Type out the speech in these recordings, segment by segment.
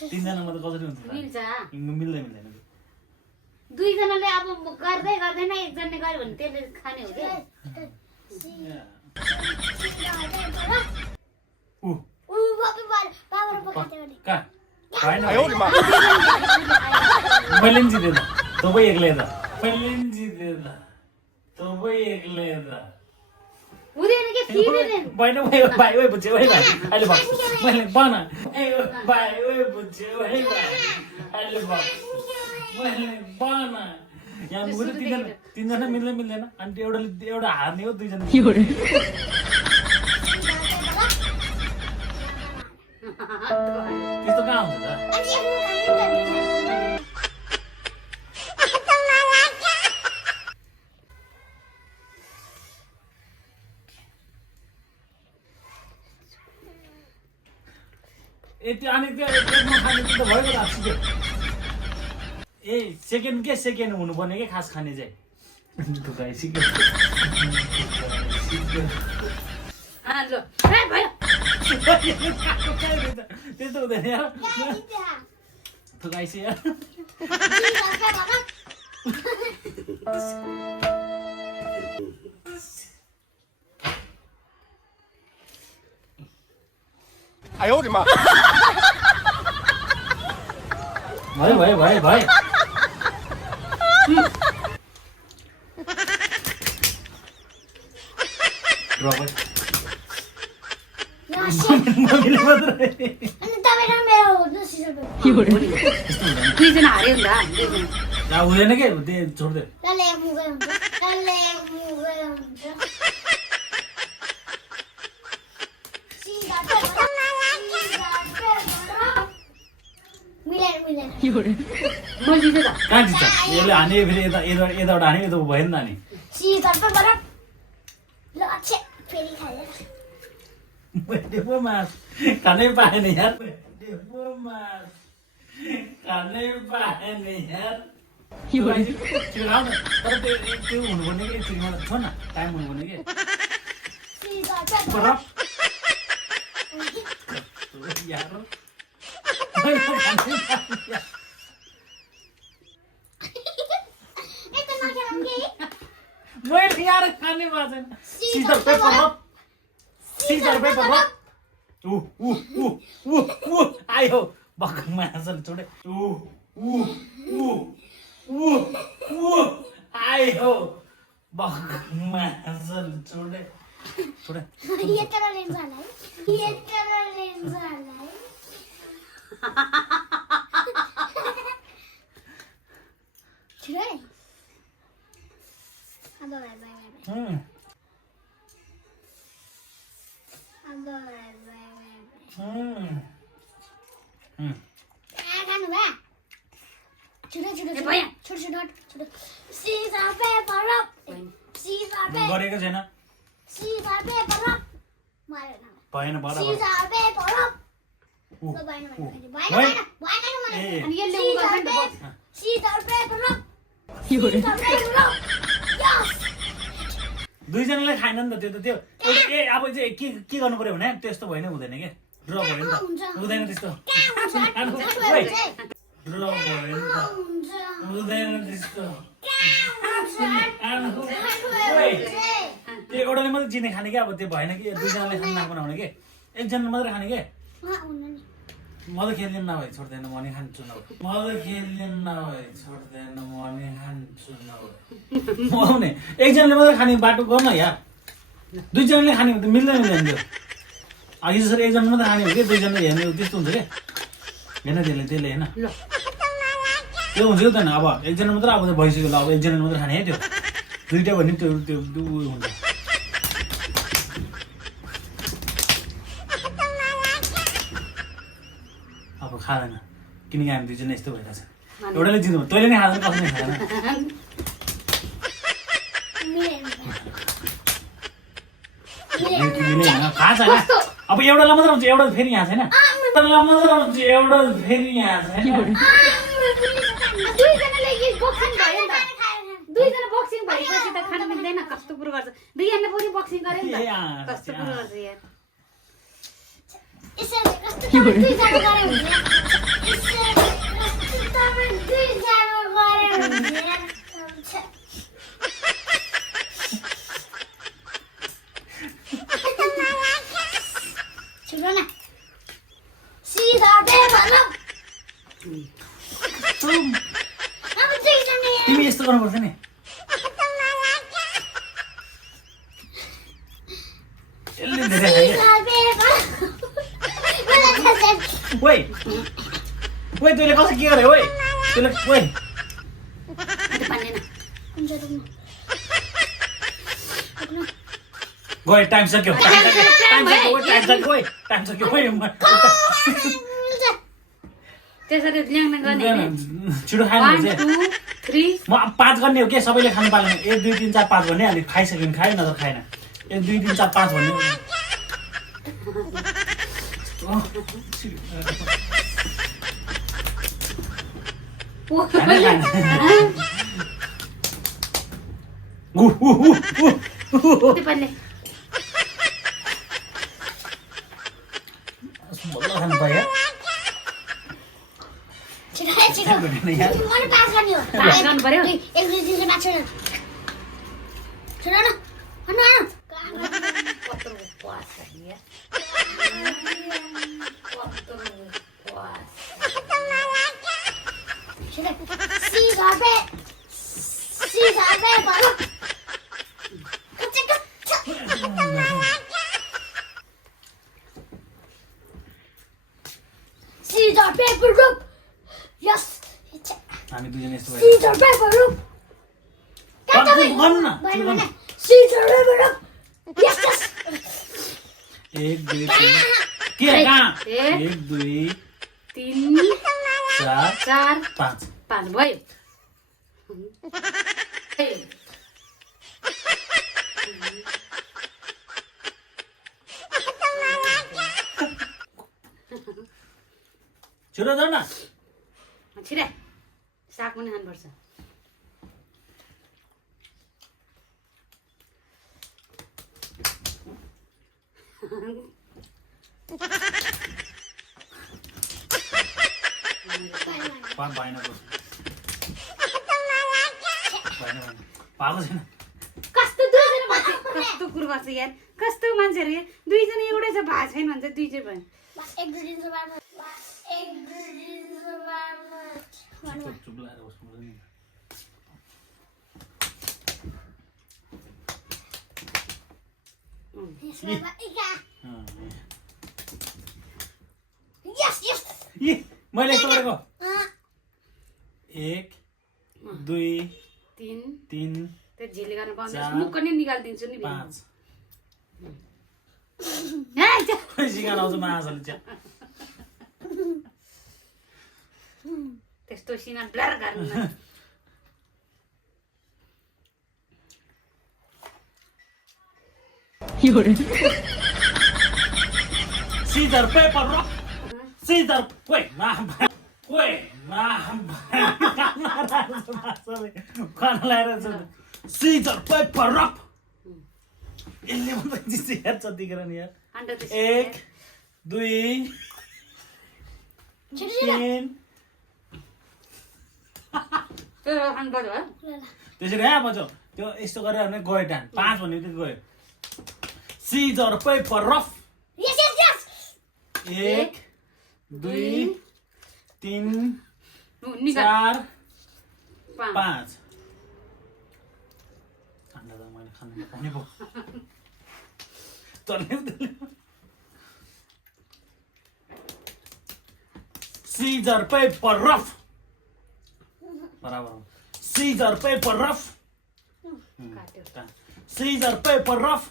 तीनजनामा त कसरी हुन्छ मिल्छ मिल्दैन दुईजनाले अब गर्दै गर्दैन एकजनाले गर्यो भने त्यसले खाने हो क्या मैले पनि जितेँ त तपाईँ एक्लै त मैले पनि जितेँ त तपाईँ एक्लै त हुँदैन के फिर्दैन भाइ भाइ ओइ बुझ्यो ओइ भाइ अहिले भएको मैले बन ए भाइ ओइ बुझ्यो ओइ भाइ अहिले भएको मैले बन यहाँ मुखले तीनजना मिल्दैन अनि एउटा हार्ने हो दुईजना त्यस्तो कहाँ हुन्छ त यति अनि त्यो खाने त भयो त सिक्यो ए सेकेन्ड हुनुपर्ने के खास खाने चाहिँ दुखाइ सिक्यो त्यस्तो हुँदैन यार थुकाइसी यार आयो रे मां भाइ रबर दुईजना हार्यो नि त हुँदैन के छोड्दै कहाँ जित्छ यसले हाने फेरि यताबाट हाने यता भयो नि त नि खानै पाएन यार खानै पाएन यार तर त्यो हुनुपर्ने कि एकचोटि मलाई छ न टाइम हुनुपर्ने कि यार मैले यार खाने बाजेन सीजर पेपर आयो बकमा आसन छोडे आयो बकमा आसन छोडे ये तरह लेंस आना है छिरे अब बाय खानु भा छिरे छोट सीजर पेपर गरेको छैन सीजर पेपर मारे न भएन बराबर सीजर पेपर अनि यसले उ गर्छ नि त सीजर पेपर दुईजनाले खाएन नि त त्यो ए अब चाहिँ के गर्नु पर्यो भने त्यस्तो भएन हुँदैन के ड्र भयो नि त हुँदैन त्यस्तो ड्र भयो नि त हुँदैन त्यस्तो त्यो एउटाले मात्रै चिने खाने क्या अब त्यो भएन कि दुईजनाले खाने नबनाउने के एकजनाले मात्रै खाने के म त खेल्दैन नभए छोड्दैन म नि खान्छु नभए म आउने एकजनाले मात्रै खाने बाटो गर्न यार दुईजनाले खाने त मिल्दैन त्यो अघि जसरी एकजना मात्रै खाने हो कि दुईजनाले हेर्ने त्यस्तो हुन्छ क्या हेर्न त्यसले होइन त्यो हुन्छ कि त अब एकजना मात्रै अब भइसक्यो ल अब एकजनाले मात्रै खाने है त्यो दुइटा भने त्यो उयो हुन्छ अब खाँदैन किनकि हामी दुईजना यस्तो भइरहेछ एउटाले जित्नु तैँले नै खाँदैन कसैले खाँदैन थाहा छैन अब एउटालाई मात्र हुन्छ एउटा फेरि यहाँ छैन एउटालाई मात्र हुन्छ एउटा फेरि यहाँ छैन दुईजना बक्सिङ भएपछि त खान मिल्दैन कस्तो कुरो गर्छ दुईजनाले पनि बक्सिङ गरे नि त कस्तो कुरो गर्छ यार दुईजना गरे हुन्थ्यो तपाईँ दुईजना गरे हुन्थ्यो छिटो न सिधा पेपर रफ अब दुईजना तिमी यस्तो गर्नुपर्छ नि यसले धेरै खायो सिधा पेपर मलाई थाहा छैन ओइ ओइ तैँले कसै के गरे ओइ तैँले ओइ हुन्छ रुक्नु गयो टाइम सक्यो टाइम सक्यो त्यसरी ल्याउन गर्ने छिटो 1 खानु 2 3 म 5 गर्ने हो के सबैले खानु पाएन 1 2 3 4 5 भन्ने अनि खाइसक्यो भने खायो नत्र खाएन 1 2 3 4 5 भन्ने तिमीले खानु पायो छिटो छिटो मलाई पास गर्ने हो पास गर्नु पर्यो। 1 2 3 4 5 छिटो न अनु कत्रो उपवास है कत्रो उपवास छिटो सिधा paper rough Scissor, paper, rope. Yes. हामी दुईजना यस्तो भयो Scissor, paper, rope. गर्नु न Scissor, paper, rope. Yes, yes. 1 2 3 के कहाँ 1 2 3 4 4 5 5 भयो छिटो जाऊ न छिरा साग पनि खानुपर्छ भएन पाएको छैन कस्तो दुईजना मान्छे कस्तो कुरो गर्छ यार कस्तो मान्छेहरू यार दुईजना एउटै छ भएको छैन भन्छ दुई चाहिँ भयो बस 1 2 3 4 5 1 2 3 4 5 चुप लाएर बस्नु नि Yes, yes. इ मैले यस्तो गरेको 1 2 3 3 त्यो झिली गर्न पाउँदैन चार, मुख पनि निकालिदिन्छु नि 5 हे, सिकाएर आउँछ माछाले चाहिँ त्यस्तो सिँगार ब्लर गर्नु Scissor, paper, rock. Scissor, wait, Scissor, paper, rock. यसले मात्रै जित्छ यार जतिखेर नि यार अन्डा त 1 2 3 त्यो खानु पर्यो है त्यसरी है बच्चो त्यो यस्तो गरेर भने गयो टान 5 भन्ने त्यो गयो Scissor, paper, rock. Yes, yes, yes. 1 2 3 निकाल 4 5 अन्डा त मैले खानु पाउने पो Scissor, paper, rough. बराबर Scissor, paper, rough. काट्यो Scissor, paper, rough.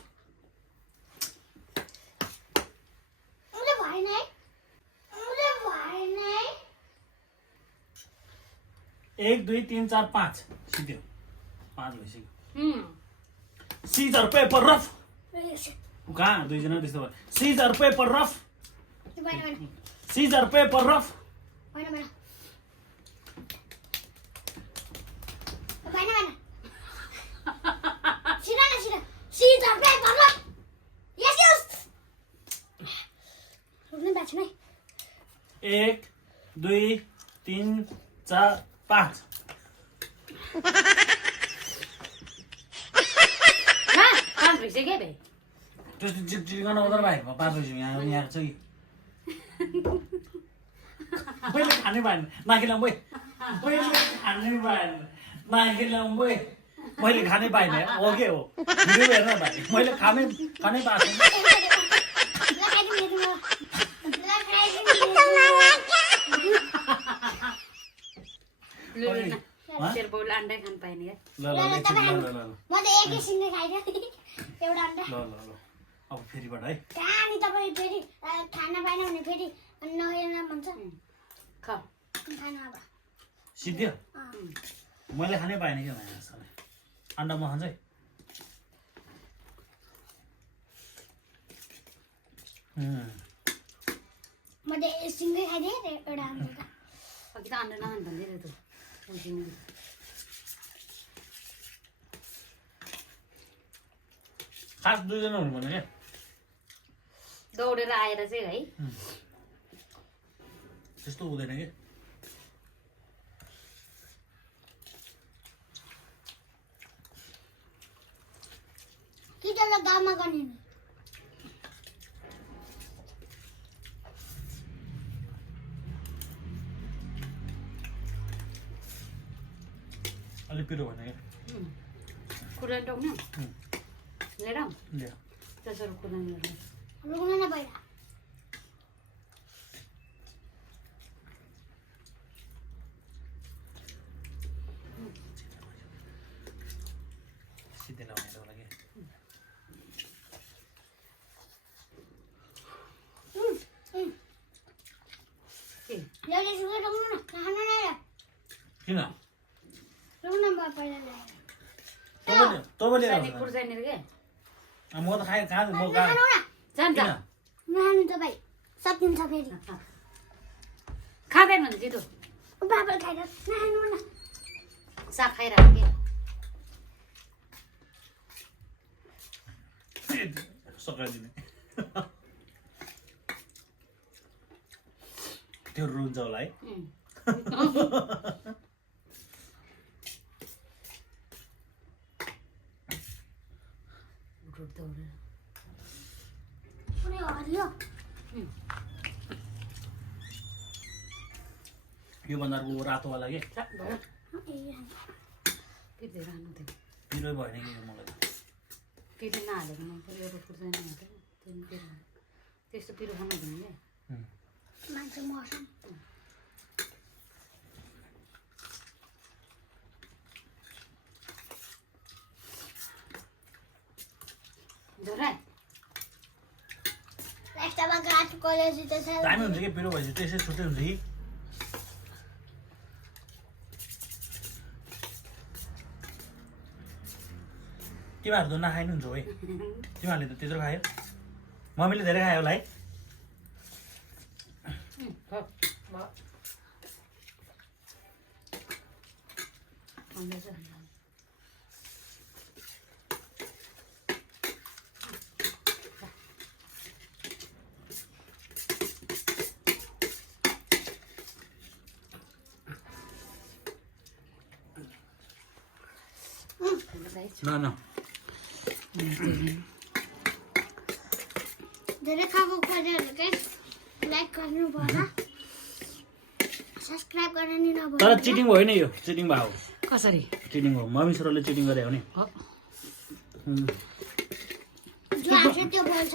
मुझे भाई नहीं 1 2 3 4 5 सिक्यो 5 भइसक्यो Scissor, paper, rough. कहाँ दुईजना त्यस्तो भयो Scissor, paper, rough. Scissor, paper, rough. Scissor, paper, rock. Yes, yes. रुक्ने बात छैन है 1 2 3 4 5 पाँच भइसक्यो भाइ त्यस्तो चिकचिक गर्न हुँदैन भाइ 5 भइसक्यो यहाँ छ कि मैले खानै पाएन नाकिलाम बोइ मैले खानै पाएन नाकिलाम बोइ मैले खानै पाएन हो के हो भिडियो हेर्न भाइ मैले खानै पाएको तेरो बाउले अन्डै खानु पाएन यार ल ल म त एकैछिनले खाइदिएँ एउटा अन्डा ल ल ल अब फेरिबाट है कहाँ नि तपाईँ फेरि खाना पाएन भने फेरि नहेर्न भन्छ खा खाना अब सिद्धियो मैले खानै पाएन क्या भाइ अन्डा म खान्छ है म त एकछिनकै खाइदिएँ एउटा अन्डा अघि त अन्डा नखानु भन्दै थियो त खास 2 जना हुनु पर्ने क्या दौडेर आएर चाहिँ है त्यस्तो हुँदैन क्या कि त्यसलाई गाउँमा गर्ने नि अलिक पिरो भने क्या कुरान टोक्नु लिएर ल्या त्यसरी कुरान लिएर रुक्नु न पहिला सिधै लगाउने होला क्या ल्याउने सुकै रुक्नु न खानु नै किन रुक्नु न पहिला ल्याएर तपाईले साथी खुर्सानीर के म त खाएँ म खानु न जान्छ किन नखानु तपाईँ सकिन्छ फेरि खाँदैन भने दिदो बाबा खाएर नखानु न साग खाइरहेको के सकाइदिने त्यो रुन्छ होला है दौडेर पुरै हरियो यो भन्दाको रातोवाला के पिर्दै रहनु थियो पिरो भएन कि मलाई पिरो नहालेको मन पऱ्यो एउटा खुर्सानी हाल्छ त्यो पिरो त्यस्तो पिरो खानु हुँदैन क्या मान्छे मर्छन् झोरा यस्तामा गाठ कलेजी त छ दामी हुन्छ कि पिरो भएपछि त्यसै छुट्टै हुन्छ कि तिमीहरू त नखाइनु हुन्छ है तिमीहरूले त त्यत्रो खायो मम्मीले धेरै खायो होला है न न धेरै खाएको खोजेर के लाइक गर्नु होला सब्स्क्राइब गर्न नि नभुल्नु तर चिटिङ भयो नि यो चिटिङ भयो कसरी चिटिङ भयो मम्मी छोराले चिटिङ गरे हो नि जो आउँछ त्यो बोल्छ